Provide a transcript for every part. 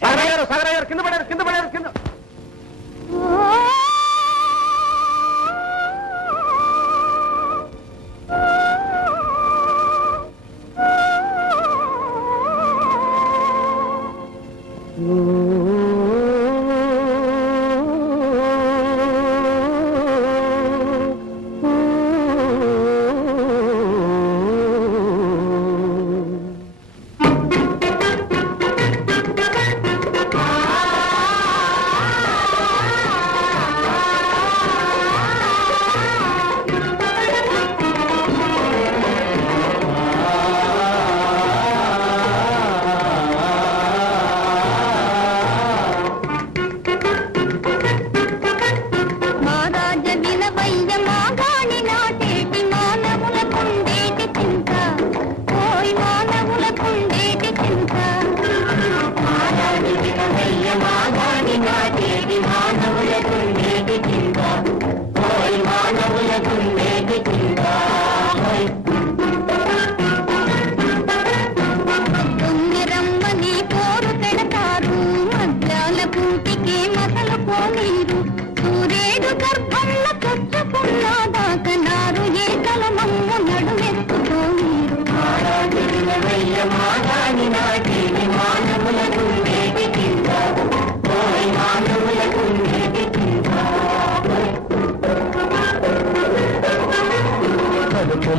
సాగరయ్యారు కింద పడారు కింద పడారు కింద.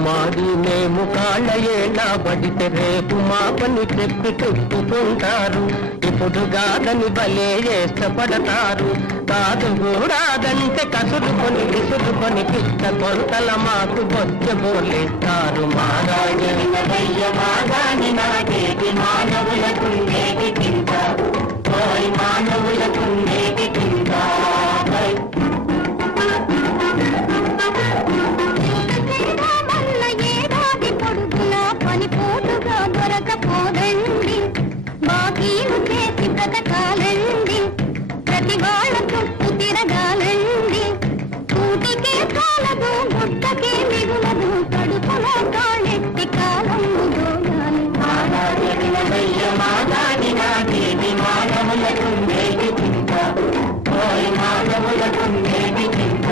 మాది మేము కాళ్ళ ఏళ్ళ బడితే రేపు మా పని చెప్పి చెప్పుకుంటారు. ఇప్పుడు కాదని భలే ఇష్టపడతారు. కాదు కూడాదంటే కసురుకొని విసురుకొని పిచ్చ కొరతల మాకు బొచ్చ బోలేస్తారు. మానవులకుండేది చింత మానవులకుండేది చింత. దొరకపోదండి బాకీలు చేసి బ్రతకాలండి. ప్రతి వాళ్ళ చుట్టూ తిరగాలండి. కూటికే కాలదు గుట్టకే మిగులదు. కడుపులో కాళ్ళెత్తి కాలం దోయాలి. మానవులకుండేది చింత మానవులకుండేది చింత.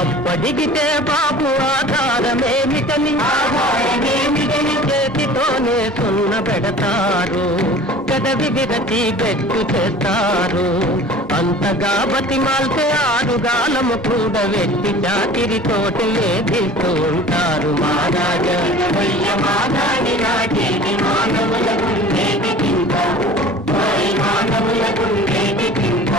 అప్పడిగితే బాబు ఆధారమేమిటని చేతితోనే సున్న పెడతారు. పెదవి విరచి బెట్టు చేస్తారు. అంతగా బతిమాల్తే ఆరుగాలము కూడా వెట్టి చాకిరి తోటి వేధిస్తూ ఉంటారు. మానవులకుండేది చింత మానవులకుండేది చింత.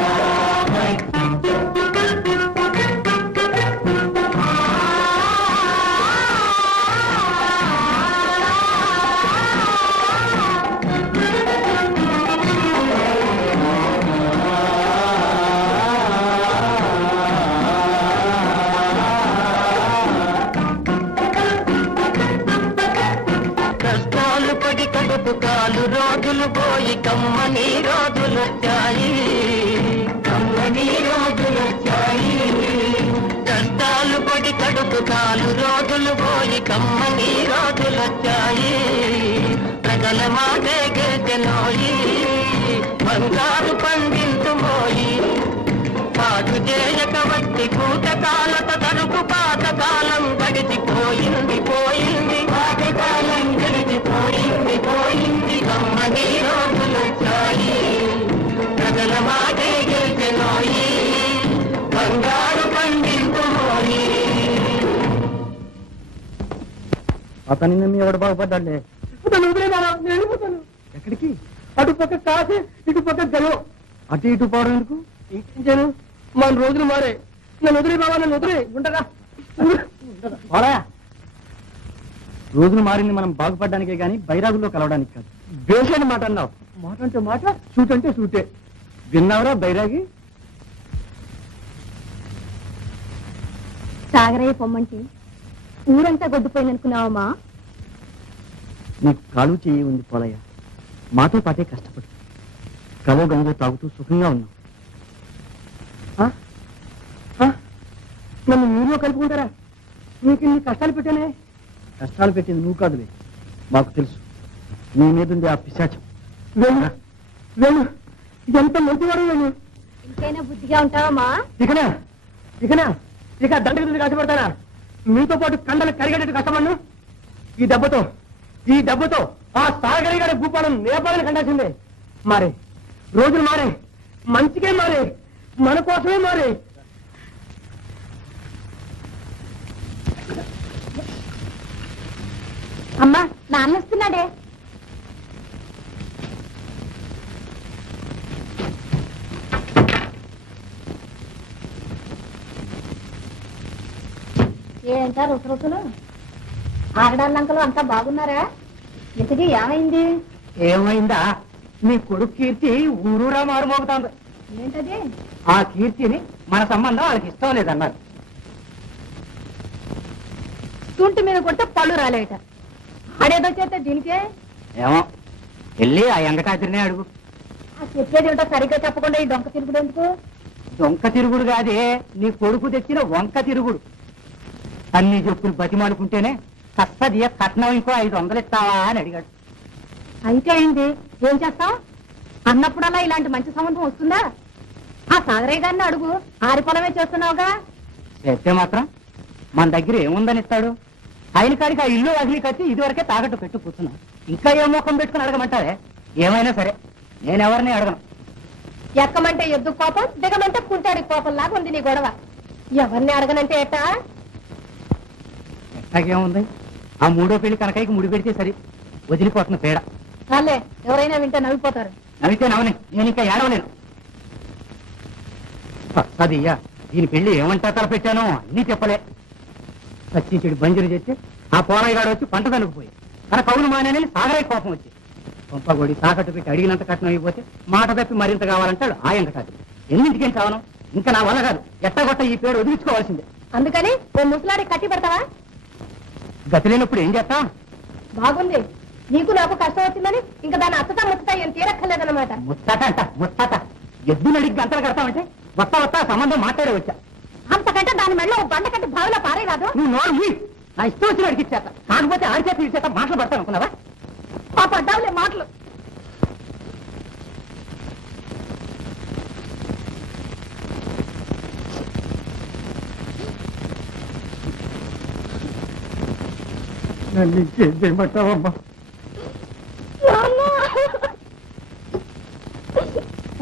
కాలు రోజులు పోయి కమ్మని రోజులొచ్చాయి. కమ్మని రోజులొచ్చాయి. కష్టాలు పడి కడుపు కాలు రోజులు పోయి కమ్మని రోజులొచ్చాయి. ప్రజల మాటే గెలిచెనోయి. బంగారు పండించుమోయి. పాటు చేయక వట్టి కూటకాలత తరుపు పాతకాలం గడిచిపోయింది పోయింది. పాతకాలం గడిచిపోయింది పోయింది. కమ్మని రోజులొచ్చాయి. ప్రజల మాటే గెలిచెనోయి. బంగారు పండించుమోయి. అతని నమ్మి ఎవడు బాగుపడ్డాడులే. నేను వెళ్ళిపోతాను. ఎక్కడికి? అటు పక్క కాసే ఇటు పక్క గలో. అటు ఇటు పోవడం ఎందుకు? ఇంకేం మన రోజులు మారే. నన్ను వదిలే బాబా, నన్ను వదిలే. ఉండగా రోజులు మారింది మనం బాగుపడడానికే గాని బైరాగుల్లో కలవడానికి కాదు. బేషని మాట అన్నావు. మాట అంటే మాట, సూట్ అంటే సూటే. విన్నావురా బైరాగి? సాగరయ్య పొమ్మంటే ఊరంతా గొడ్డుపోయిందనుకున్నావమ్మా? నీకు కాలు చెయ్యి ఉంది పోలయ్య. మాతో పాటే కష్టపడు. కలో గంగో తాగుతూ సుఖంగా ఉన్నావు. నన్ను మీలో కలుపుకుంటారా? నీకు ఇన్ని కష్టాలు పెట్టానే. కష్టాలు పెట్టింది నువ్వు కాదులే, మాకు తెలుసు. నీ మీద ఉంది ఆ పిశాచం. వెళ్ళు వెళ్ళు, ఎంత మంచివాడు వెళ్ళు. ఇంకైనా బుద్ధిగా ఉంటావమ్మా? ఇకనా ఇక దండకి కష్టపడతానా? మీతో పాటు కండలు కరిగేటట్టు కష్టపడ్ను. ఈ దెబ్బతో ఆ సాగరి గారి భూపాలను నేపాలని కండాల్సిందే. మారే రోజులు మారే, మంచికే మారే, మన కోసమే మారే. అమ్మా, నాన్న వస్తున్నాడే. ఏంటా రుసరుసలు? ఆగడాలంకలు అంతా బాగున్నారా? ఇంతకీ ఏమైంది? ఏమైందా? నీ కొడుకు కీర్తి ఊరూరా మారుమోగుతాంది. ఏంటది? ఆ కీర్తిని మన సంబంధం వాళ్ళకి ఇష్టం లేదన్నారు. తుంటి మీద కొడితే పళ్ళు రాలేట. అడేదో చేస్తే దీనికే ఏమో వెళ్ళి ఆ ఎంగటాతిరినే అడుగు. ఆ చెప్పేది ఏంటో సరిగ్గా చెప్పకుండా ఈ డొంక తిరుగుడు ఎందుకు? దొంక తిరుగుడు కాదే, నీ కొడుకు తెచ్చిన వంక తిరుగుడు. అన్ని చెప్పులు బతిమాలుకుంటేనే కస్తది కట్నం ఇంకో 500 ఇస్తావా అని అడిగాడు. అయితే అయింది, ఏం చేస్తాం? అన్నప్పుడల్లా ఇలాంటి మంచి సంబంధం వస్తుందా? ఆ సాగరయ్య గారిని అడుగు, ఆరి పొలమే చేస్తున్నావుగా. చేస్తే మాత్రం మన దగ్గర ఏముందని ఇస్తాడు? ఆయన కాడికి ఆ ఇల్లు వదిలి కట్టి ఇదివరకే తాకట్టు పెట్టు కూర్చున్నాం. ఇంకా ఏ ముఖం పెట్టుకుని అడగమంటారే? ఏమైనా సరే నేనెవరిని అడగను. ఎక్కమంటే ఎద్దు కోపం, దిగమంటే కుంటాడి కోపం లాగా ఉంది నీ గొడవ. ఎవరిని అడగనంటే ఏటా? ఎట్టాగేముంది, ఆ 3వ పెళ్లి కనకాయకి ముడి పెడితే సరి, వదిలిపోతున్న పేడ. చాలే, ఎవరైనా వింటే నవ్విపోతారు. నవ్వితే నవ్వని, నేను ఇంకా ఏడవలేను. అదయ్యా, దీని పెళ్లి ఏమంటా తలపెట్టానో అన్నీ చెప్పలే. సచ్చించుడు బంజరు చేస్తే ఆ పోరాయిగాడు వచ్చి పంట తనుకుపోయి తన కౌలు మానేనని సాగరయ్య కోపం వచ్చి పంపగొడి తాకట్టు పెట్టి అడిగినంత కట్నం అయిపోతే మాట తప్పి మరింత కావాలంటాడు ఆ ఎంకటాది. ఎన్నింటికేం కావను, ఇంకా నా వల్ల కాదు. ఎట్టగొట్ట ఈ పేరు వదిలించుకోవాల్సిందే. అందుకని ఓ ముసలాడి కట్టి పెడతావా? గతి లేనప్పుడు ఏం చేస్తా? బాగుంది, నీకు నాకు కష్టం వచ్చిందని ఇంకా దాన్ని అత్తతా ముచ్చతా ఏం తీరక్కర్లేదన్నమాట. ముత్తాట ఎద్దులు అడిగి గంటలు కడతామంటే వస్తా సంబంధం మాట్లాడే వచ్చా. అంతకంటే దాని మెళ్ళ ఓ బండ కట్టి బావిలో పారేరాదు. నువ్వు నోరు నా ఇష్టం వచ్చిన అడిగి ఇచ్చేత, కాకపోతే ఆడిచేత ఇచ్చేత మాటలు పడతాను అనుకున్నావా? ఆ పడ్డావులే మాటలు. నన్ను ఇంకేం చేయమంటావమ్మా?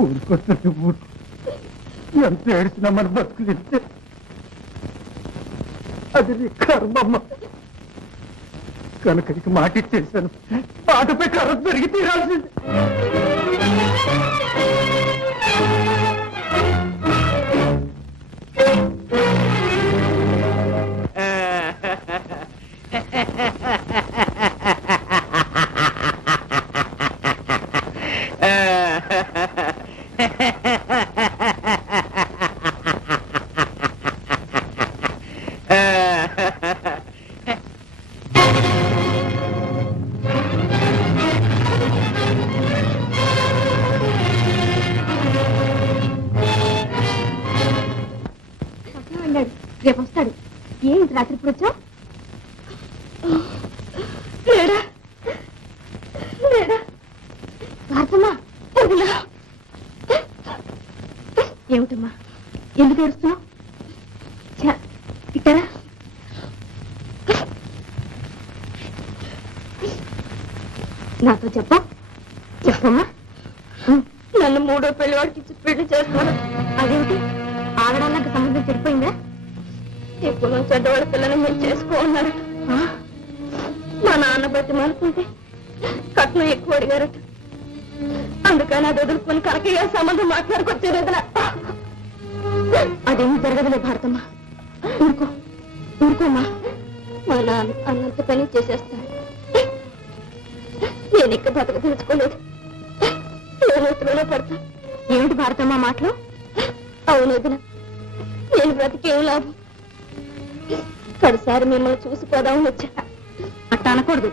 ఊరుకొస్తుంది ఊరు, ఎంత ఏడిచినా మన బతుకులిస్తే అది నీ కర్మమ్మ. కనుక మాట ఇచ్చేసాను, ఆటపై కర్ర పెరిగి తీరాల్సింది. రేపు వస్తాడు. ఏంటి రాత్రి ఇప్పుడు వచ్చా? ఏమిటమ్మా, ఎందుకు ఏడుస్తున్నావు? ఇక్కడ నాతో చెప్పమ్మా. నన్ను 3వ పెళ్లివాడికి ఇచ్చి పెళ్లి చేస్తాను. అదేమిటి, ఆగడానికి సంబంధం చెడిపోయిందా? ఇప్పుడు నుంచి చెడ్డవాళ్ళ పిల్లని మీరు చేసుకోన్నారు. మా నాన్న బట్టి అనుకుంటే కట్నం ఎక్కువ అడిగారట. అందుకని అది వదులుకొని కనకయ్య సంబంధం మాట్లాడుకొచ్చారు. అదేమీ జరగదులే భారతమ్మ, ఊరుకోమ్మా. మా నాన్న అన్నంత పని చేసేస్తాను. నేను ఇక్కడ బతక తెలుసుకోలేదు, ఏమైతులోనే పడతా. ఏమిటి భారతమ్మ మాటలు? అవును వదిన, నేను బ్రతికేం లాభం. కడసారి మిమ్మల్ని చూసిపోదామని వచ్చా. అట్ట అనకూడదు,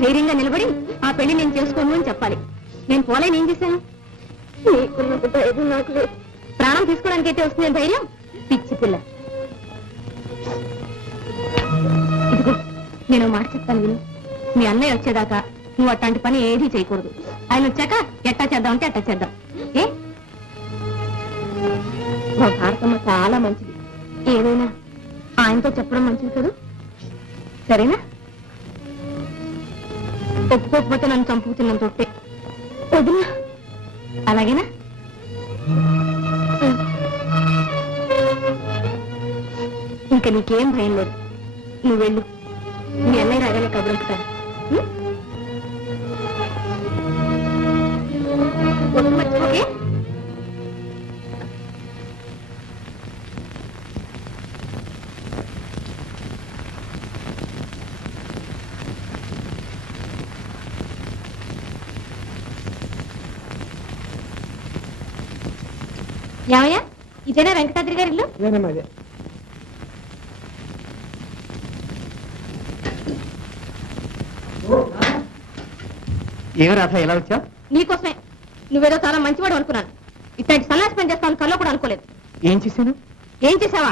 ధైర్యంగా నిలబడి ఆ పెళ్లి నేను చేసుకోను అని చెప్పాలి. నేను పోలేని ఏం చేశాను? నీకున్నంత ధైర్యం నాకు లేదు. ప్రాణం తీసుకోవడానికి అయితే వస్తుంది ధైర్యం, పిచ్చి పిల్ల. నేను మాట చెప్తాను విను. మీ అన్నయ్య వచ్చేదాకా నువ్వు అట్లాంటి పని ఏదీ చేయకూడదు. ఆయన వచ్చాక ఎట్టా చేద్దామంటే అట్టా చేద్దాం. ఏ మా భారతమ్మ చాలా మంచిది. ఏదైనా ఆయనతో చెప్పడం మంచిది కదా. సరేనా? ఒప్పుకోకపోతే నన్ను చంపుతున్నంత ఒట్టే. వదినా అలాగేనా? ఇంకా నీకేం భయం లేదు. నువ్వు వెళ్ళు. మీ అన్నయ్య రాగానే కబురంపుతాను. ఓకే? ఏమయ్యా, ఇదేనా వెంకటాద్రి గారి ఇల్లు? నేనేమదే ఏమి రాధ ఎలా వచ్చా? నీకోసమే. నువ్వేదో చాలా మంచివాడు అనుకున్నాను. ఇట్లాంటి సన్నాసి పని చేస్తాను కల్లో కూడా అనుకోలేదు. ఏం చేశాను? ఏం చేసావా?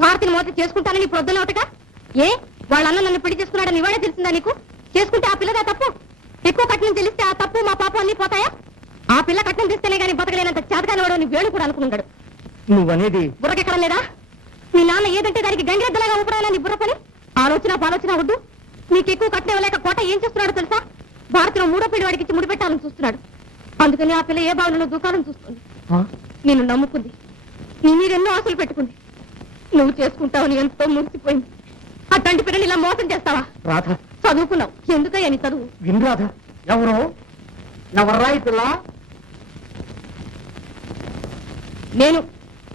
భారతిని మోత చేసుకుంటానని ఇప్పుడు వద్దనవుటగా. ఏ వాళ్ళ అన్న నన్ను పెళ్లి చేసుకున్నాడని ఇవాడే తెలిసిందా నీకు? చేసుకుంటే ఆ పిల్లదా తప్పు? ఎక్కువ కట్నం తెలిస్తే ఆ తప్పు మా పాపం అన్ని పోతాయా? ఆ పిల్ల కట్నం తెస్తేనే గానీ బతకలేనంత చేతకాని వాడు నీ వేణు కూడా అనుకున్నాడు. నువ్వనేది బుర్రకెక్కడం లేదా? మీ నాన్న ఏదంటే దానికి గంగిరెద్దలాగా ఊపడాలా నీ బుర్ర పని? ఆలోచన వద్దు. నీకు ఎక్కువ కట్నం లేక కోట ఏం చేస్తున్నాడో తెలుసా? భారతిలో 3వ పీడి వాడికి ఇచ్చి ముడిపెట్టాలని చూస్తున్నాడు. అందుకని ఆ పిల్ల ఏ భావనలో దూకాలని చూస్తుంది. నిన్ను నమ్ముకుంది. నీ మీద ఎన్నో ఆశలు పెట్టుకుంది. నువ్వు చేసుకుంటావని ఎంతో మురిసిపోయింది. అట్లాంటి పిల్లని ఇలా మోసం చేస్తావా? రాధ చదువుకున్నావు. ఎందుకయ్యా నీ చదువు? విను రాధ. ఎవరు ఎవర్రా ఈ పిల్ల? నేను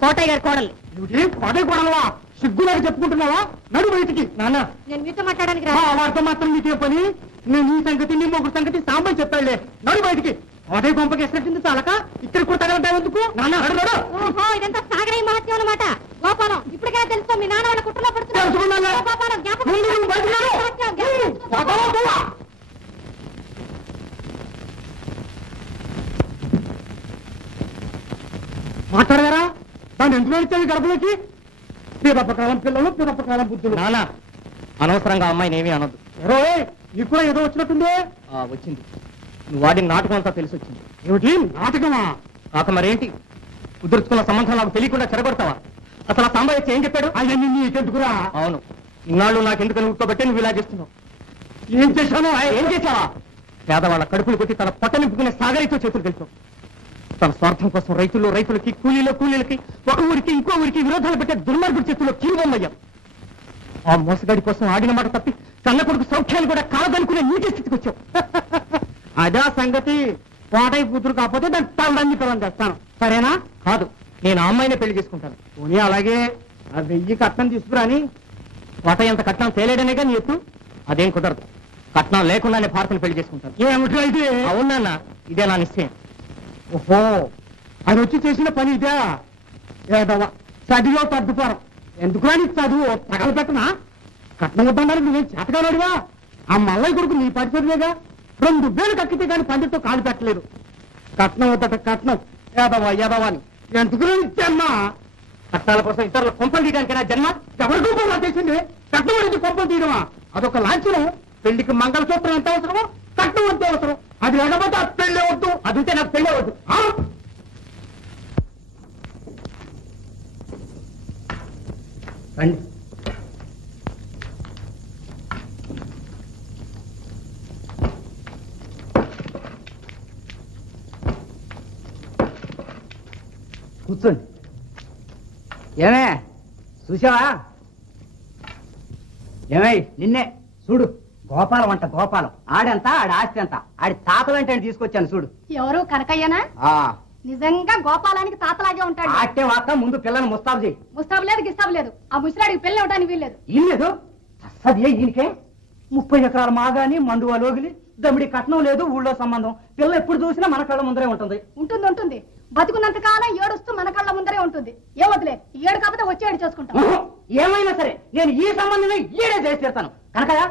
కోటయ్య గారి కోడల్ని. పదే కొడలవా? సిగ్గులాగా చెప్పుకుంటున్నావా? నడు బయటికి. నాన్న నేను మీతో మాట్లాడడానికి రా. వాడితో మాత్రం నీకే పని? నేను నీ సంగతి నీ మొగ్గు సంగతి సాంబని చెప్పాడులే. నడు బయటికి. అదే గొంపకి ఎసరెట్టింది చాలక ఇక్కడ కూడా తగలడ్డా ఎందుకు? నాన్న నడు. ఓహో, ఇదంతా సాగరయ్య మహత్యం అన్నమాట. గోపాలం, ఇప్పటికే తెలుసుకో మీ నాన్న వాళ్ళ కుట్రలో తెలుసుకున్నాను. గోపాలం, జ్ఞాపకం ముందు నువ్వు బయటికి రా. చేసుకో. మాట్లాడగారా? దాన్ని ఎందుకు వచ్చావు గడపలోకి? పిరపకాలం పిల్లలు పిరపకాలం బుద్ధులు. నాన్న అనవసరంగా అమ్మాయిని ఏమీ అనొద్దు. నీకు కూడా ఏదో వచ్చినట్టుందే. వచ్చింది. నువ్వు వాడిన నాటకం అంతా తెలిసి వచ్చింది. ఏమిటి నాటకమా? కాక మరేంటి? కుదుర్చుకున్న సంబంధం నాకు తెలియకుండా చెరగొడతావా? అసలు ఆ సాంబయ్య ఏం చెప్పాడు? అవన్నీ నీకెందుకురా? అవును, ఇన్నాళ్ళు నాకెందుకని ఉట్టబట్టే నువ్వు ఇలా చేస్తున్నావు. ఏం చేశాను? ఏం చేశావా? పేదవాళ్ళ కడుపులు కొట్టి తన పొట్ట నింపుకునే సాగరితో చేతులు కలిపావు. తన స్వార్థం కోసం రైతులకి కూలీలకి ఒక ఊరికి ఇంకో ఊరికి విరోధాలు పెట్టే దుర్మార్గుడి చేతుల్లో కీలుబొమ్మయ్యాం. ఆ మోసగాడి కోసం ఆడిన మాట తప్పి కన్న కొడుకు సౌఖ్యాలు కూడా కాదనుకునే నీటి స్థితికి వచ్చావు. అదా సంగతి. కోటయ్య కూతురు కాకపోతే దాన్ని తల్లని పిల్లని చేస్తాను. సరేనా? కాదు, నేను ఆ అమ్మాయినే పెళ్లి చేసుకుంటాను. పోనీ అలాగే. ఆ 1000 కట్నం తీసుకురాని. కోటయ్య అంత కట్నం తేలేడనేగా నీ ఎత్తు. అదేం కుదరదు. కట్నం లేకుండానే భారతను పెళ్లి చేసుకుంటాను. ఏమిటో అయితే? అవునన్నా, ఇదే నా నిశ్చయం. ఓహో, అది వచ్చి చేసిన పని ఇదే. ఏదవా చదివో తద్దుపారం. ఎందుకు నీ చదువు తగలపెట్టనా? కట్నం వద్దన్నారు. నువ్వేం చేతగానడివా? ఆ మల్లయ్య కొడుకు నీ పరిచయగా 2000 కక్కితే కానీ పండితో కాలు పెట్టలేదు. కట్నం వద్దట కట్నం. ఏదవా అని ఎందుకు ఇచ్చామ్మా? కట్నాల కోసం ఇతరుల కొంపలు తీయడానికైనా జన్మ? ఎవరి కొంపలు చేసింది? కట్నం అనేది కొంపలు తీయడమా? అదొక లాంఛనం. పెళ్లికి మంగళసూత్రం ఎంత అవసరమో కట్నం అంతే అవసరం. అది లేకపోతే ఆ పెళ్ళే వద్దు. అది ఉంటే నాకు పెళ్ళే వద్దు. రండి. కూర్చోండి. ఏమే చూసావా? ఏమై నిన్నే చూడు. గోపాలం అంట గోపాలం. ఆడెంత ఆడి ఆస్తి అంత. ఆడి తాతలంటే తీసుకొచ్చాను చూడు. ఎవరు కనకయ్యనా? నిజంగా గోపాలానికి తాతలాగే ఉంటాడు. ఆట్టే వార్త ముందు పిల్లని ముస్తాబు చేయి. ముస్తాబు లేదు గిస్తాబు లేదు. ఆ ముసలాడికి పెళ్లి అవడానికి వీల్లేదు. ఏం లేదు. అసలు ఈయనకే 30 ఎకరాల మాగాని మండువా లోగిలి దమిడి కట్నం లేదు. ఊళ్ళో సంబంధం. పిల్ల ఎప్పుడు చూసినా మన కళ్ళ ముందరే ఉంటుంది. ఉంటుంది. బతుకున్నంత కాలం ఏడుస్తూ మన కళ్ళ ముందరే ఉంటుంది. ఏమొద్దులే, ఏడు కాకపోతే వచ్చేడు చేసుకుంటాం. ఏమైనా సరే నేను ఈ సంబంధమే ఈడే చేసి తీరుతాను. కనకయ్య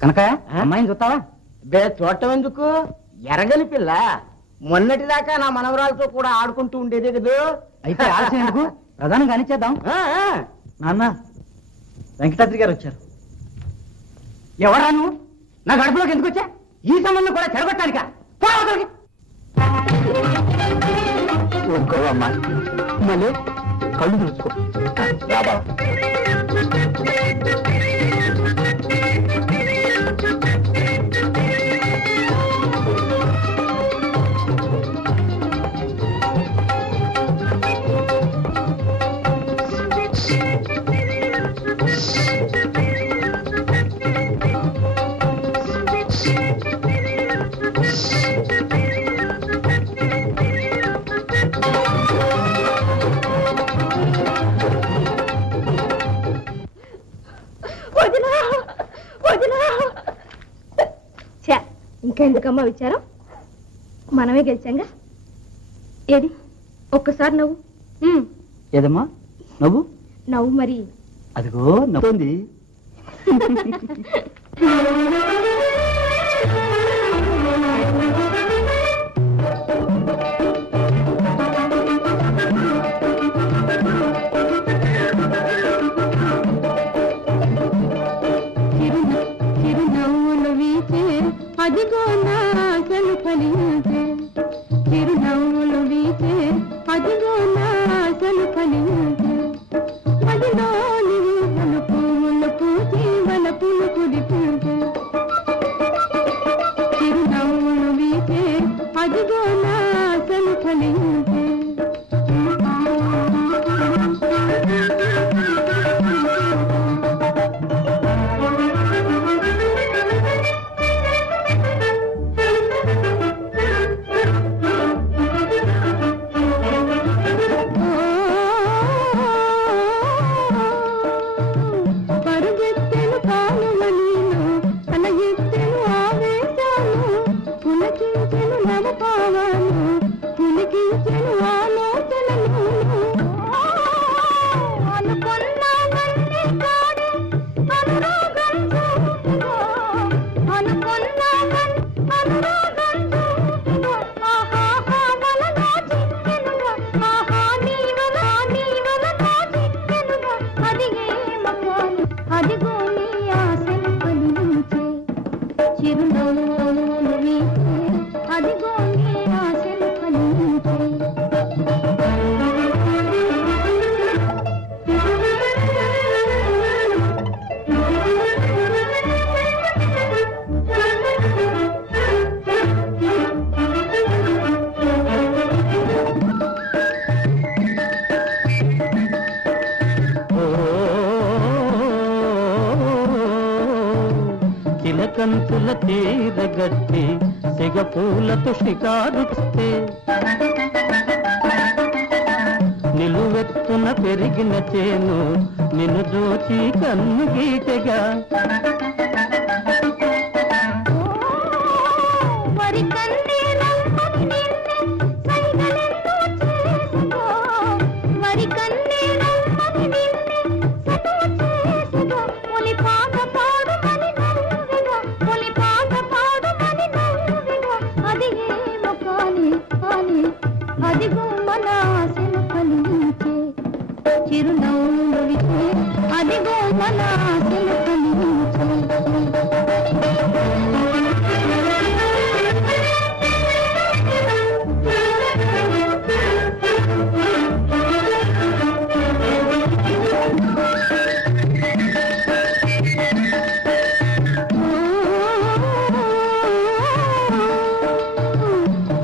కనకయ్య అమ్మాయిని చూస్తావా? చూడటం ఎందుకు? ఎరగని పిల్ల. మొన్నటిదాకా నా మనవరాలతో కూడా ఆడుకుంటూ ఉండేదే కదా. అయితే ఆలస్యం ఎందుకు? ప్రధానం కానిచ్చేద్దాం. నాన్న, వెంకటాద్రి గారు వచ్చారు. ఎవరా నువ్వు? నా గడపలోకి ఎందుకు వచ్చా? ఈ సంబంధం కూడా చెడగొట్టాలిక. ఊరుకోవమ్మా, మళ్ళీ కళ్ళు చూసుకో. ఇంకా ఎందుకమ్మా విచారం? మనమే గెలిచాంగా. ఏది ఒక్కసారి నవ్వు. ఏదమ్మా నవ్వు? నవ్వు మరి. అదిగో నవ్వుంది. చిరునవ్వులు వీచే అదిగో నా ఆశలు ఫలించే. చిరునవ్వులు వీచే అదిగో నా ఆశలు ఫలించే. మదిలోని మన పువ్వులు పూచి మన పులు కుదిపించే. చిరునవ్వులు వీచే అదిగో నా ఆశలు ఫలించే. చిలకంతుల తీరగట్టి సిగ పూలతో షికారుస్తే నిలువెత్తున పెరిగిన చేను నిన్ను జోచి కన్ను గీటెగా. చిరునవ్వులు విచ్చే అదిగో మన ఆశలు ఫలించే.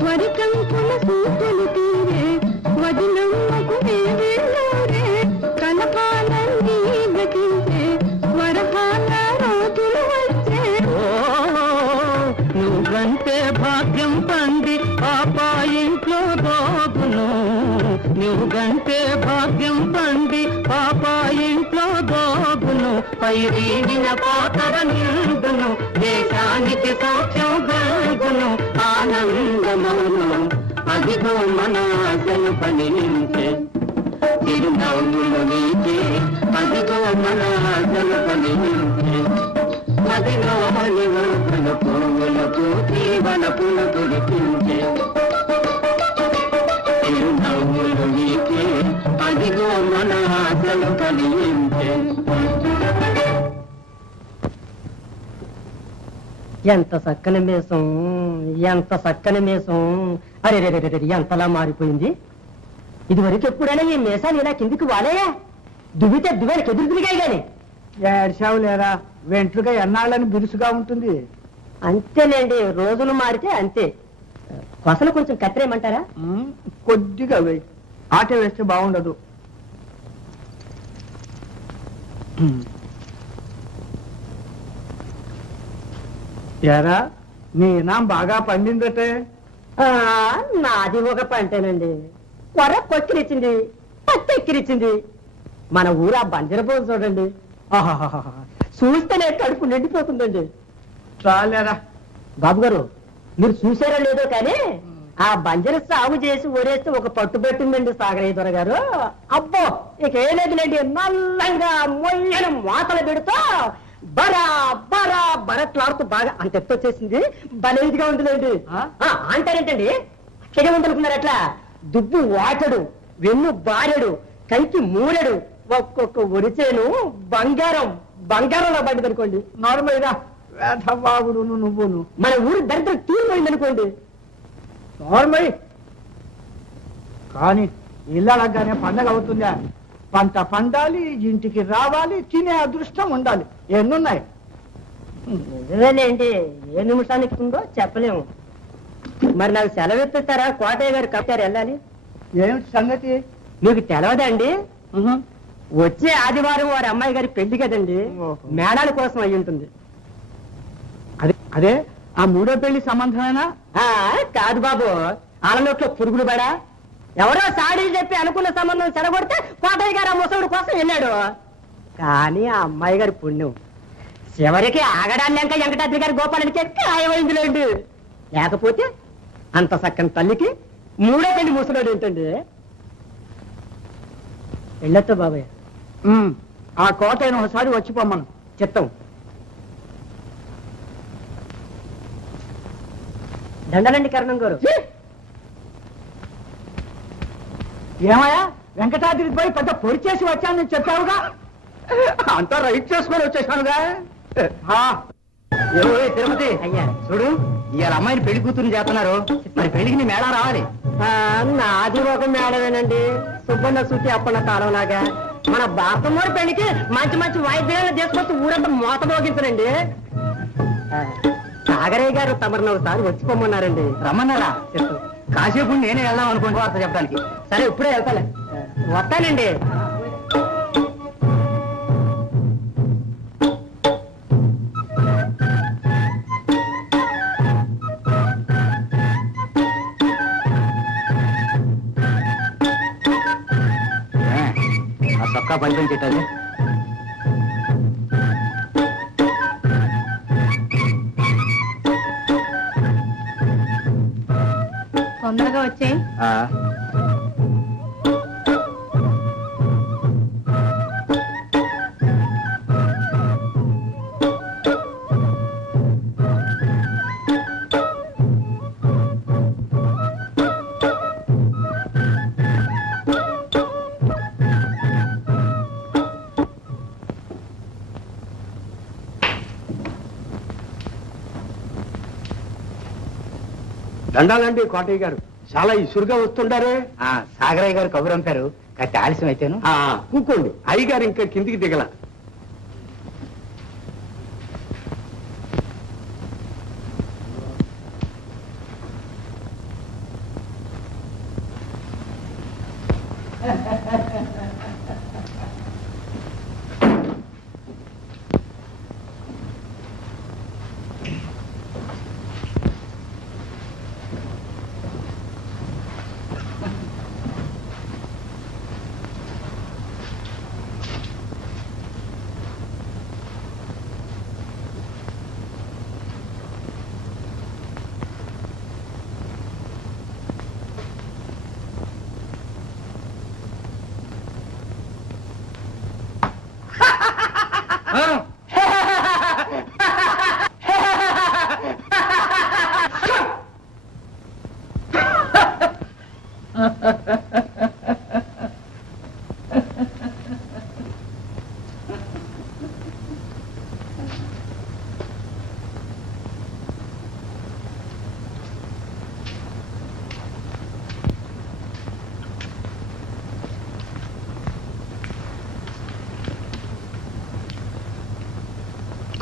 వరికంకుల సూచలు తీరే వదినమ్మకు వేవేళ్ళూరే. కనకాలన్నీ గతించే వరహాల రోజులు వచ్చే. నువ్వంటే భాగ్యం పండి పాపా ఇంట్లో దోగును. నువ్వంటే భాగ్యం పండి పాపా ఇంట్లో దోగును. పైరీన పాతర నిండును దేశానికి సౌఖ్యం గల్గును. ఆనందమౌను అదిగో మన ఆశలు ఫలించే. చిరునవ్వులు వీచే అదిగో మన ఆశలు ఫలించే. అదిగో మన పువ్వులు పూచి మన పులు కురిపించే. చిరునవ్వులు వీచే అదిగో ఫలించే. ఎంత చక్కని మీసం, ఎంత చక్కని మీసం. అరే రే రే ఎంతలా మారిపోయింది. ఇదివరకు ఎప్పుడైనా ఈ మీసాలు ఇలా కిందికి వాలేయా? దువ్వితే దువ్వెనకి ఎదురు తిరిగాయి గాని. ఏడ్చావు లేరా, వెంట్రుగా ఎన్నాళ్ళని బిరుసుగా ఉంటుంది. అంతేలేండి, రోజులు మారితే అంతే. కొసలు కొంచెం కత్తిరేయమంటారా? కొద్దిగా వేయి, ఆట వేస్తే బాగుండదు. ఎరా, నీ ఇనాం బాగా పండిందటే. ఆ, నాది ఒక పంటేనండి. కొర కొక్కిరిచ్చింది, పత్తెక్కిరిచ్చింది. మన ఊరు ఆ బంజరపోదు చూడండి, ఆహాహాహా, చూస్తేనే కడుపు నిండిపోతుందండి. చాలేరా బాబు గారు, మీరు చూసారో లేదో కానీ ఆ బంజర సాగు చేసి ఊరేస్తే ఒక పట్టు పెట్టిందండి సాగరయ్య దొర గారు. అబ్బో, ఇక ఏం లేదులేండి, నల్లంగా మొయ్యను మోతలు పెడుతూ బరా బరా బరట్లాడుతూ బాగా అంత ఎత్తొచ్చేసింది. బలేదిగా ఉంటుందండి. అంటారేంటండి, అట్లాగే ఉందనుకున్నారు. అట్లా దుబ్బు వాటడు, వెన్ను బారెడు, కంకి మూరెడు, ఒక్కొక్క ఒరిచేను బంగారం బంగారంలో పడింది అనుకోండి. నార్మల్గా వేధబాబుడు నువ్వును. మన ఊరు దరిద్రం తీరిపోయింది అనుకోండి. నార్మల్ కానీ ఇల్లు అడగగానే పండగ అవుతుందా? పంట పండాలి, ఇంటికి రావాలి, తినే అదృష్టం ఉండాలి. ఎన్నున్నాయి? నిజమేనండి, ఏ నిమిషానికి ఉందో చెప్పలేము. మరి నాకు సెలవు ఇప్పిస్తారా? కోటయ్య గారు కట్టారు వెళ్ళాలి. ఏమిటి సంగతి? మీకు తెలవదండి, వచ్చే ఆదివారం వారి అమ్మాయి గారి పెళ్లి కదండి, మేళాల కోసం అయి ఉంటుంది. అదే ఆ మూడో పెళ్లి సంబంధమేనా? కాదు బాబు, ఆలలోట్లో పురుగులు పడా ఎవరో సాడీలు చెప్పి అనుకున్న సంబంధం చెడగొడితే కోటయ్య గారు ఆ ముసలుడు కోసం వెళ్ళాడు. కానీ ఆ అమ్మాయి గారి పుణ్యం చివరికి ఆగడాన్ని ఇంకా వెంకటాద్రి గారి గోపాలనికి ఖాయమైందిలేండి. లేకపోతే అంత చక్కని తల్లికి మూడో పెళ్లి ముసలోడు ఏంటండి. వెళ్ళొద్దు బాబాయ్. ఆ కోటైన ఒకసారి వచ్చిపోమ్మను. చిత్తం. దండలండి కరణం గారు. ఏమయ్యా, వెంకటాద్రికి పోయి పెద్ద పొడి చేసి వచ్చానని చెప్పావుగా? అంతా రైట్ చేసుకొని వచ్చేసానుగా. తిరుపతి అయ్యా, చూడు, ఇవాళ అమ్మాయిని పెళ్లి కూతురు చేస్తున్నారు. మరి పెళ్లికి నీ మేళ రావాలి. నాది ఒక మేళమేనండి, సుబ్బన్న సూచి అప్పన్న కాలంలాగా. మన బాపమ్మోడి పెళ్లికి మంచి మంచి వాయిద్యాలను తీసుకొచ్చి ఊరంతా మోత మోగించనండి. సాగరయ్య గారు తమరిని ఒకసారి వచ్చిపోమన్నారండి. రమ్మన్నారా? కాసేపు నేనే వెళ్దాం అనుకోండి వార్త చెప్పడానికి. సరే, ఇప్పుడే వెళ్తాలే. వస్తానండి. ఆ చొక్కా పనిపించేటది. తొందరగా వచ్చే. దండాలండి కోటయ్య గారు, చాలా ఇసురుగా వస్తుంటారే. సాగరయ్య గారు కబురు పంపారు, కట్టి ఆలస్యం అయితేను. కూకోండి, అయ్యగారు ఇంకా కిందికి దిగల.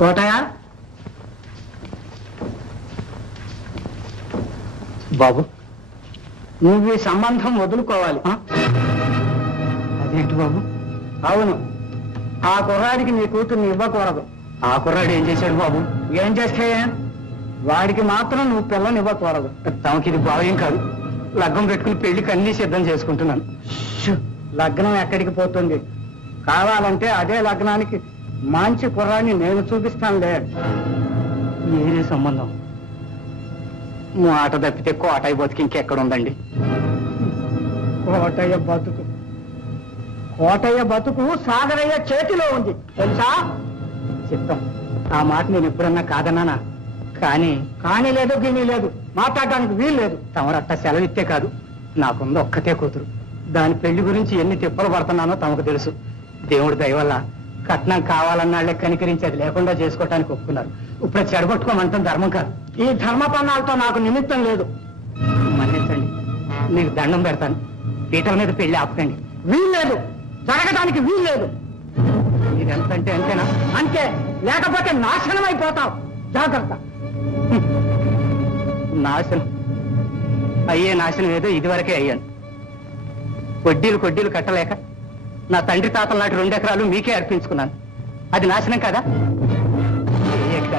కోటయ్య బాబు, నువ్వు ఈ సంబంధం వదులుకోవాలి. అదేంటి బాబు? అవును, ఆ కుర్రాడికి నీ కూతుర్ని ఇవ్వకూడదు. ఆ కుర్రాడు ఏం చేశాడు బాబు? ఏం చేస్తే వాడికి మాత్రం నువ్వు పిల్లని ఇవ్వకూడదు. తమకి ఇది భావ్యం కాదు. లగ్గం పెట్టుకుని పెళ్లికి అన్ని సిద్ధం చేసుకుంటున్నాను. లగ్నం ఎక్కడికి పోతుంది? కావాలంటే అదే లగ్నానికి మంచి కుర్రాడిని నేను చూపిస్తానులే. ఏదే సంబంధం? మాట తప్పితే కోటాయి బతికి ఇంకెక్కడ ఉందండి? కోటయ్య బతుకు సాగరయ్య చేతిలో ఉంది తెలుసా? చిత్తం, ఆ మాట నేను ఎప్పుడన్నా కాదన్నానా? కానీ లేదు, గిని లేదు, మాట్లాడడానికి వీలు లేదు. తమరట్ట సెలవిస్తే కాదు, నాకుంది ఒక్కతే కూతురు. దాని పెళ్లి గురించి ఎన్ని తిప్పలు పడుతున్నానో తమకు తెలుసు. దేవుడి దయ వల్ల కట్నం కావాలన్నాళ్లే కనికరించి అది లేకుండా చేసుకోవటానికి ఒప్పుకున్నారు. ఇప్పుడు చెడగొట్టుకోమంటాం ధర్మం కాదు. ఈ ధర్మపన్నాలతో నాకు నిమిత్తం లేదు. మన్నించండి, మీకు దండం పెడతాను. పీటల మీద పెళ్లి ఆపకండి. వీల్లేదు, జరగడానికి వీల్లేదు. మీరెంతంటే అంతేనా? అంతే, లేకపోతే నాశనం అయిపోతావు. జాగ్రత్త. నాశనం నాశనం ఏదో ఇదివరకే అయ్యాను. కొడ్డీలు కట్టలేక నా తండ్రి తాతల నాటి 2 ఎకరాలు మీకే అర్పించుకున్నాను. అది నాశనం కదా?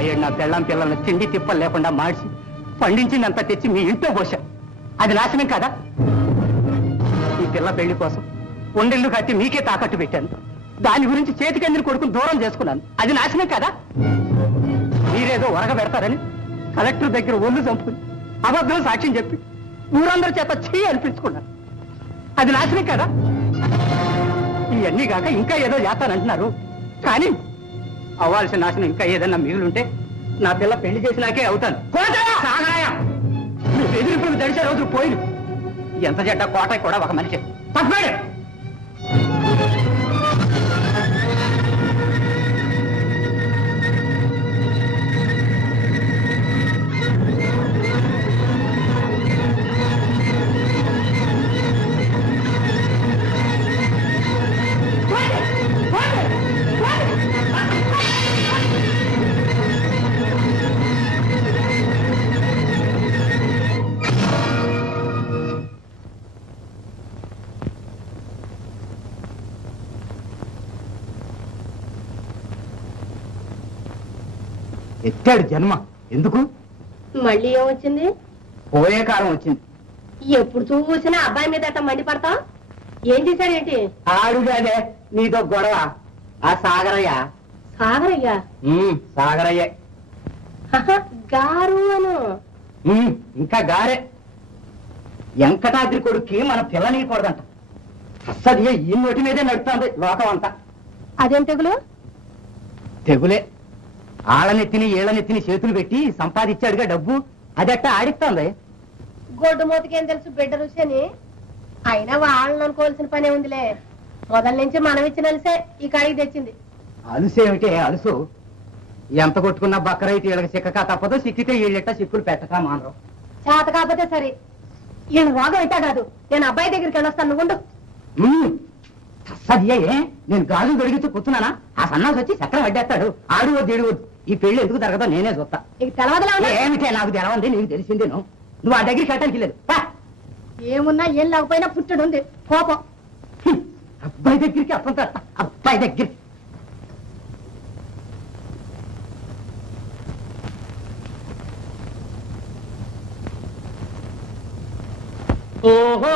అయ్యాడు నా పెళ్ళాం పిల్లలను తిండి తిప్పలు లేకుండా మార్చి పండించిందంతా తెచ్చి మీ ఇంట్లో పోసా. అది నాశనం కదా? ఈ పిల్ల పెళ్లి కోసం ఉండెళ్ళు కట్టి మీకే తాకట్టు పెట్టాను. దాని గురించి చేతికందిని కొడుకుని దూరం చేసుకున్నాను. అది నాశనం కదా? మీరేదో వరగ పెడతారని కలెక్టర్ దగ్గర ఒళ్ళు చంపుకుని అబద్ధం సాక్ష్యం చెప్పి ఊరందరి చేత చెయ్యి అనిపించుకున్నాను. అది నాశనం కదా? ఇవన్నీ కాక ఇంకా ఏదో చేస్తానంటున్నారు. కానీ అవ్వాల్సిన నాశనం ఇంకా ఏదన్నా మిగులుంటే నా పిల్ల పెళ్లి చేసినాకే అవుతాను. మీ ఎదురుప్పుడు దడిచే రోజులు పోయిను. ఎంత చెడ్డ కోట కూడా ఒక మనిషి తప్పాడు. ఎత్తాడు జన్మ. ఎందుకు? మళ్ళీ ఏమొచ్చింది? పోయే కాలం వచ్చింది. ఎప్పుడు చూసినా అబ్బాయి మీద అట్ట మండిపడతాం. ఏం చేశాడేంటి? ఆడుగానే నీతో గొడవ. ఆ సాగరయ్య. సాగరయ్యా? సాగరయ్యే. గారు అను. ఇంకా గారే. వెంకటాద్రి కొడుక్కి మన పిల్లనీయకూడదంట. అస్సది ఈ నోటి మీదే నడుస్తుంది లోకం అంతా. అదేం తెగులు? తెగులే. ఆళ్ళనెత్తిని ఏళ్ళనెత్తిని చేతులు పెట్టి సంపాదించాడుగా డబ్బు. అదట్ట ఆడిస్తోంది. గొడ్డు మూతకేం తెలుసు బిడ్డ రుచి అని. అయినా వాళ్ళని అనుకోవాల్సిన పనే ఉందిలే. మొదల నుంచి మనం ఇచ్చిన అలసే ఈ కాడికి తెచ్చింది. అలుసేమిటే అలుసు? ఎంత కొట్టుకున్నా బక్కరైతే వీళ్ళకి సిక్కక తప్పదో, సిక్కితే వీళ్ళెట్ట సిక్కులు పెట్టక మానరు. చేత కాకపోతే సరే. ఈయన రోగం ఇట్టా కాదు. నేను అబ్బాయి దగ్గరికి వెళ్ళొస్తాను, నువ్వు ఉండు. సదియే, నేను గాజులు దొరికితూ కూర్చున్నానా? ఆ సన్నాసి వచ్చి చక్రం అడ్డేస్తాడు. ఆడు వద్దు ఏడు వద్దు. ఈ పెళ్లి ఎందుకు జరగదో నేనే చూస్తా. నీకు తెలవదులా? ఏమిటే నాకు తెలవంది, నీకు తెలిసిందేను. నువ్వు ఆ దగ్గరికి వెళ్ళటానికి లేదు. ఏమున్నా ఏం లేకపోయినా పుట్టుడు ఉంది కోపం. అబ్బాయి దగ్గరికి అర్థం కడతా. అబ్బాయి దగ్గరికి ఓహో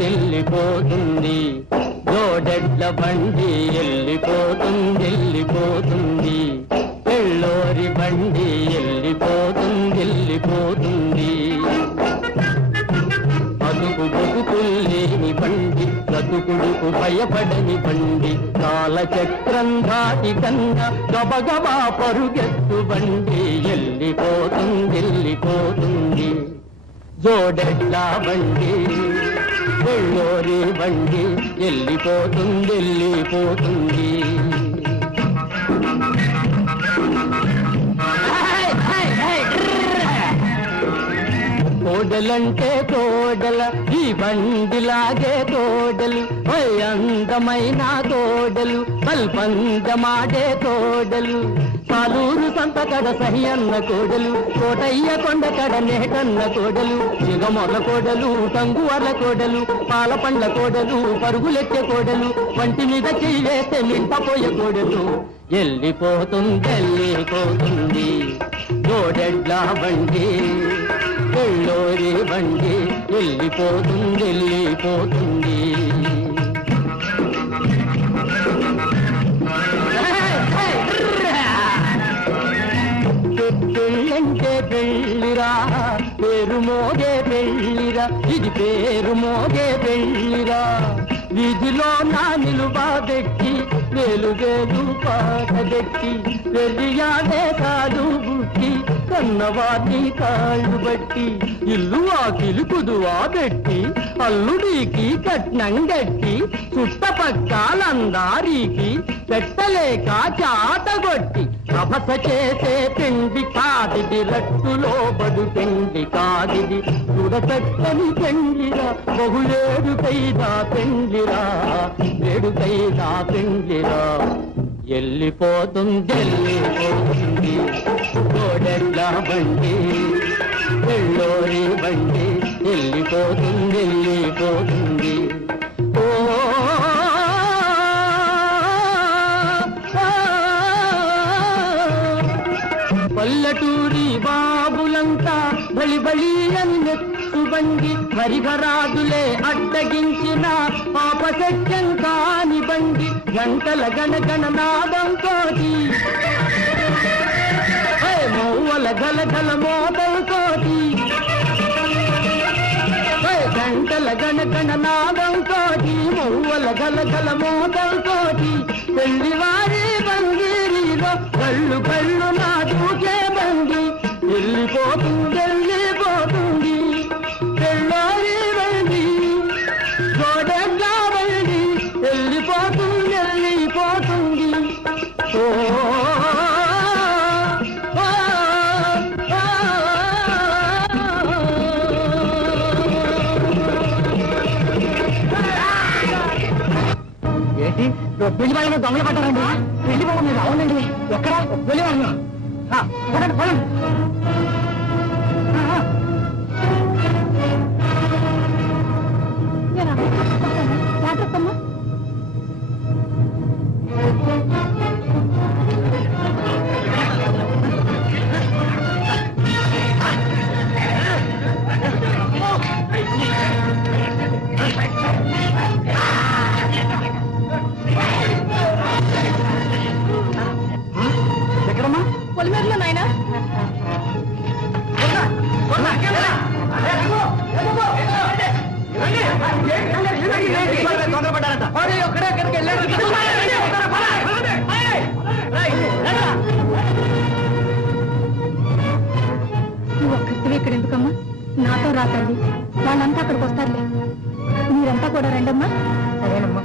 వెళ్ళిపోతుంది జోడెడ్ల బండి, వెళ్ళిపోతుంది పెళ్ళోరి బండి, వెళ్ళిపోతుంది అదుపు బతుకుల్లేని బండి, బ్రతుకుడుకు భయపడని బండి, కాలచక్రం దాటి కన్నా గబగబా పరుగెత్తు బండి, వెళ్ళిపోతుంది జోడెడ్ల బండి. వెళ్ళోరి బండి వెళ్ళిపోతుంది వెళ్ళిపోతుంది. కోడలంటే కోడల ఈ బండిలాగే కోడలు, అందమైన కోడలు కల్పందమాడే కోడలు. పాలూరు సంతకడ సహి అన్న కోడలు, కోటయ్య కొండ కడ నేటన్న కోడలు, చిగమొర కోడలు టంగువర్ల కోడలు, పాల పండ్ల కోడలు పరుగులెట్టే కోడలు, వంటి మీద చెయ్యి వేస్తే నింపపోయే కోడలు. వెళ్ళిపోతుంది వెళ్ళిపోతుంది జోడెడ్ల బండి, వెళ్ళోరి బండి వెళ్ళిపోతుంది వెళ్ళిపోతుంది. పెళ్ళంటే పెళ్ళిరా పేరు మోగే పెళ్ళిరా, ఇది పేరు మోగే పెళ్ళిరా. వీధిలో నా నిలువబెట్టి వేలు వేలు పాటబెట్టి పెళ్ళియాడే కాదు బుట్టి కన్నవాటి కాళ్ళు బట్టి ఇల్లు ఆకిలి కుదువా పెట్టి అల్లుడికి కట్నం గట్టి చుట్టపక్కలందారికి పెట్టలేక చాటగొట్టి రభస చేసే పెండి కాదిది రట్టులో బడు పెండి కాదిది చూడచక్కని పెండిరా బహుళేడుకైదా పెండిరా వేడుకైదా పెండిరా. వెళ్ళిపోతుంది వెళ్ళిపోతుంది కోడెడ్ల బండి, వెళ్ళోరి బండి వెళ్ళిపోతుంది వెళ్ళిపోతుంది. పల్లెటూరి బాబులంతా బలి బలి అని నెచ్చుబండి, హరిహరాదులే అడ్డగించిన పాపసత్యం కాని బండి. గంటల గణగణ నాదంతోటి మౌవల గలగల మోదంతోటి, గంటల గణగణ నాదంతోటి మౌవల గలగల మోదంతోటి. పెళ్లివారి బంగిరిలో కళ్ళు కళ్ళు నా దూకే బండి, వెళ్ళిపోతుంది వెళ్ళిపోతుంది పెళ్ళోరి బండి జోడెడ్ల బండి వెళ్ళిపోతుంది వెళ్ళిపోతుంది. ఏంటి పెళ్లి వాళ్ళని దొంగలు పట్టారండి? పెళ్లి బాబు మీరు అవునండి. ఎక్కడ పెళ్లి వాళ్ళు పడండి పడండి. ఎక్కడమ్మా? పొలిమేరులో నాయనా. నువ్వు ఒక్కరివి ఇక్కడ ఎందుకమ్మా? నాతో రాకండి, వాళ్ళంతా అక్కడికి వస్తారులే. మీరంతా కూడా రండమ్మా. సరేనమ్మా.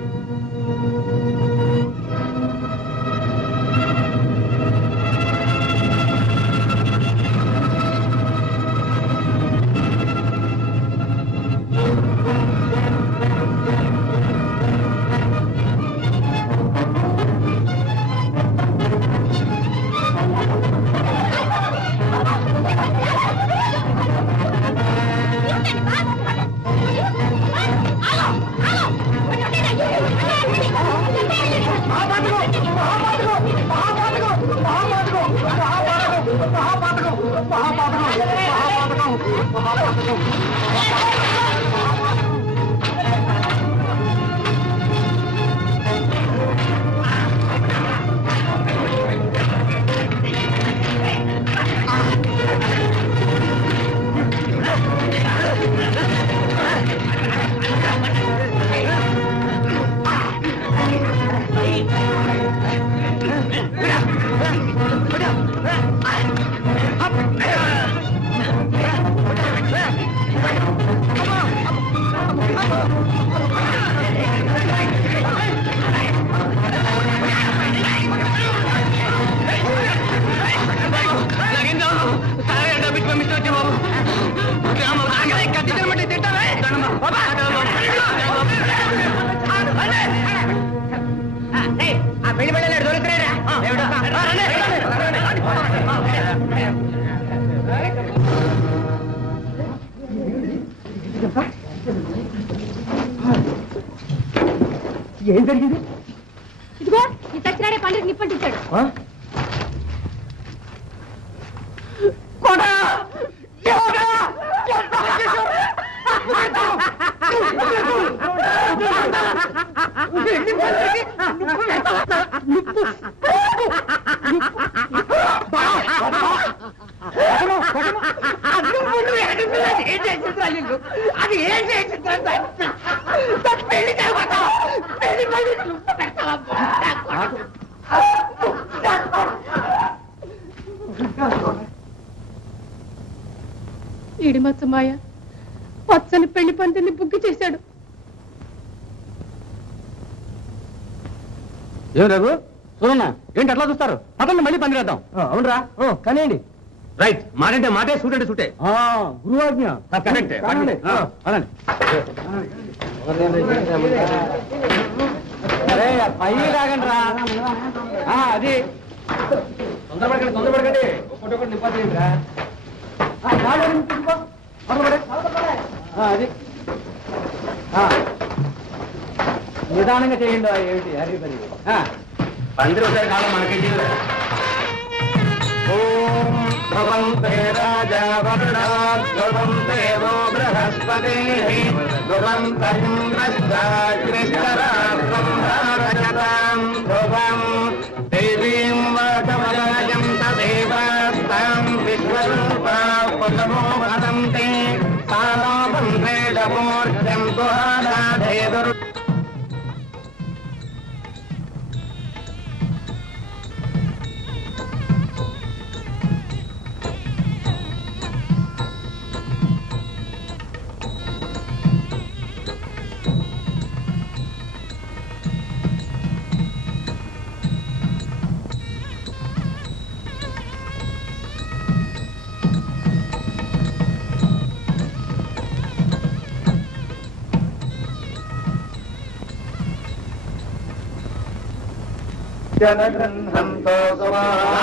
Come on! పెళ్లి వెళ్ళాడు దొరుకుతారా ఏం జరిగింది? ఇదిగో ఈ సచ్చినాడే పండుగ నిప్పంటించాడు. అది ఏం చేసింది? ఈడిమచ్చమాయ పచ్చని పెళ్లి పందిని బుగ్గి చేశాడు. ఏం రఘు చూడన్నా ఏంటి అట్లా చూస్తారు? పదండి మళ్ళీ పందిరేద్దాం. అవునరా కానివ్వండి. రైట్ మాటంటే మాటే సూట్ అంటే సూటే గురువాజ్ఞ కరెక్టే. అరే పై రాగండి రా. అది తొందరపడకండి ఒక్కొక్కటి నింపేయండిరా. అది నిదానంగా చేయండి. ఏమిటి హరి పరి పందిరి వచ్చే కాలం మనకేంటి? ఓం భవంతే రాజా వరుణాద్భవం దేవో బృహస్పతి భవంతరింద్రశ్చాగ్నిస్తరాత్రం ధారయతాం ధ్రువం దేవీం వాచమజాయం తదేవాస్తాం విశ్వరూపా పదమో వదంతే సాలో వందేడమూర్త్యం దుహాదాధేదుర్.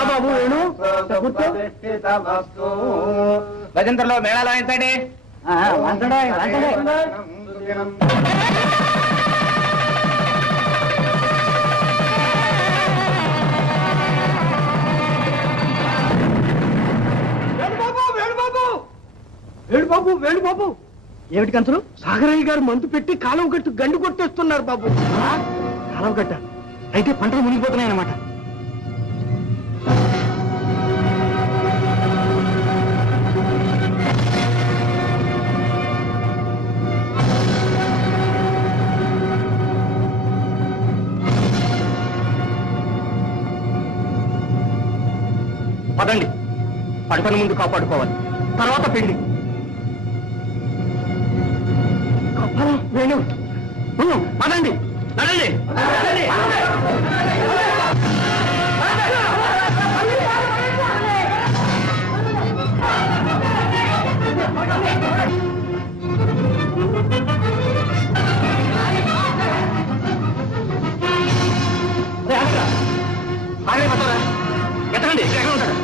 బాబు వేణు భజంత్రలో మేళాలు వాయించండి. వేణుబాబు ఏమిటి కంతులు? సాగరయ్య గారు మందు పెట్టి కాలువ గట్టు గండి కొట్టేస్తున్నారు బాబు. కాలువ గట్ట అయితే పంటలు మునిగిపోతున్నాయన్నమాట. పదండి, పంటను ముందు కాపాడుకోవాలి, తర్వాత పెళ్లి. వేణు పదండి, నడండి. ఎత్తకండి, ఎక్కడ ఉంటాడు?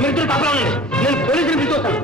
మీరు పాపలా ఉండండి, నేను పోలీసులు పిలుచుకొస్తాను.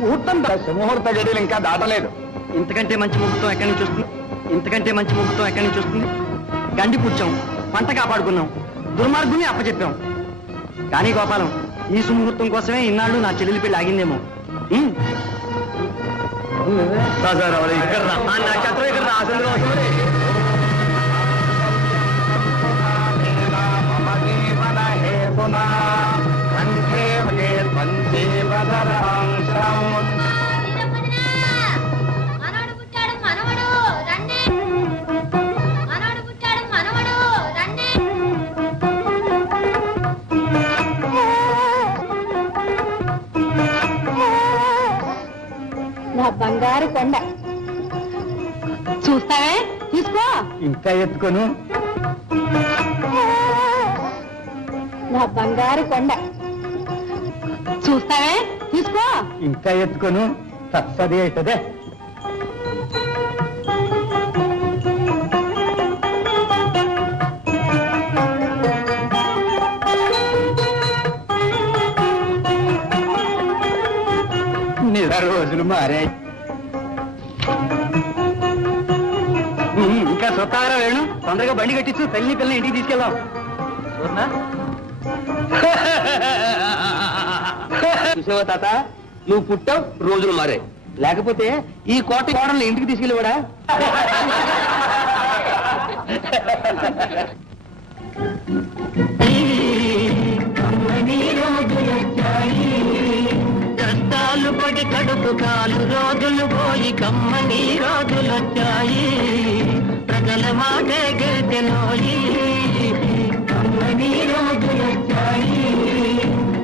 ముహూర్తం సుముహూర్త గడియలు ఇంకా దాటలేదు. ఇంతకంటే మంచి ముహూర్తం ఎక్కడి నుంచి వస్తుంది? ఇంతకంటే మంచి ముహూర్తం ఎక్కడి నుంచి వస్తుంది? గండి కూర్చాం, పంట కాపాడుకున్నాం, దుర్మార్గుని అప్పచెప్పాం. కానీ గోపాలం, ఈ సుముహూర్తం కోసమే ఇన్నాళ్ళు నా చెల్లెలి పెళ్లి ఆగిందేమో. నక్షత్రం ఇక్కడ అసలు నా బంగారు కొండ చూస్తావే, తీసుకో. ఇంకా ఎత్తుకోను. నా బంగారు కొండ చూస్తావే, తీసుకో. ఇంకా ఎత్తుకోను. సత్సది అవుతుందే. నిజ రోజులు మారాయి. ఇంకా సొత్తారా వేణు, తొందరగా బండి కట్టించు, తల్లి పిల్లని ఇంటికి తీసుకెళ్దాం. చూసావా తాత, నువ్వు పుట్టావు, రోజులు మారాయి. లేకపోతే ఈ కోట కోడల్ని ఇంటికి తీసుకెళ్ళివాడా? కష్టాలు పడి కడుపు కాలు రోజులు పోయి కమ్మని రోజులొచ్చాయి. ప్రజల మాటే గెలిచెనోయి, కమ్మని రోజులొచ్చాయి.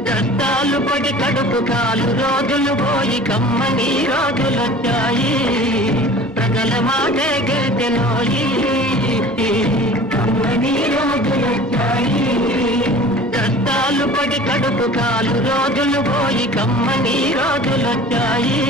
కష్టాలు పడి కడుపు కాలు రోజులు పోయి కమ్మని రోజులొచ్చాయి. ప్రజల మాటే గెలిచెనోయి, కమ్మని రోజులొచ్చాయి. కష్టాలు పడి కడుపు కాలు రోజులు పోయి కమ్మని రోజులొచ్చాయి.